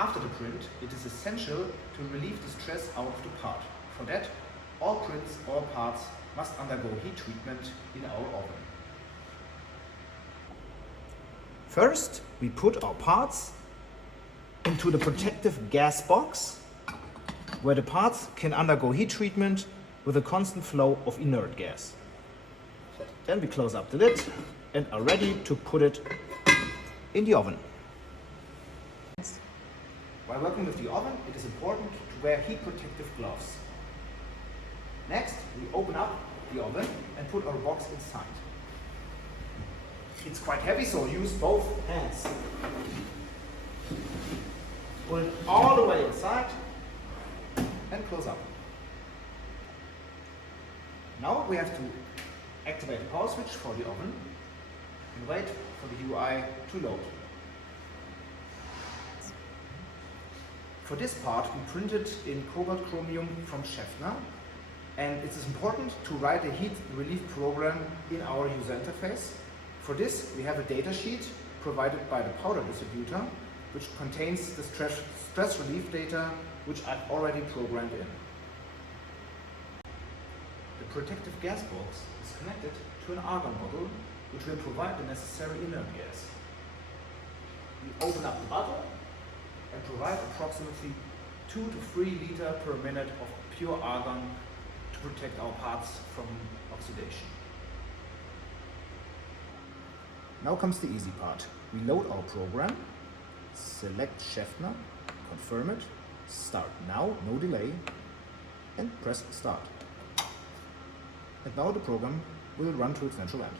After the print, it is essential to relieve the stress out of the part. For that, all prints, all parts must undergo heat treatment in our oven. First, we put our parts into the protective gas box, where the parts can undergo heat treatment with a constant flow of inert gas. Then we close up the lid and are ready to put it in the oven. While working with the oven, it is important to wear heat protective gloves. Next, we open up the oven and put our box inside. It's quite heavy, so use both hands. Pull it all the way inside and close up. Now we have to activate the power switch for the oven and wait for the UI to load. For this part, we printed in cobalt chromium from Schaeffner, and it is important to write a heat relief program in our user interface. For this, we have a data sheet provided by the powder distributor, which contains the stress relief data, which I've already programmed in. The protective gas box is connected to an argon bottle, which will provide the necessary inert gas. We open up the bottle and provide approximately 2 to 3 liters per minute of pure argon to protect our parts from oxidation. Now comes the easy part. We load our program, select Schaeffner, confirm it, start now, no delay, and press start. And now the program will run to its natural end.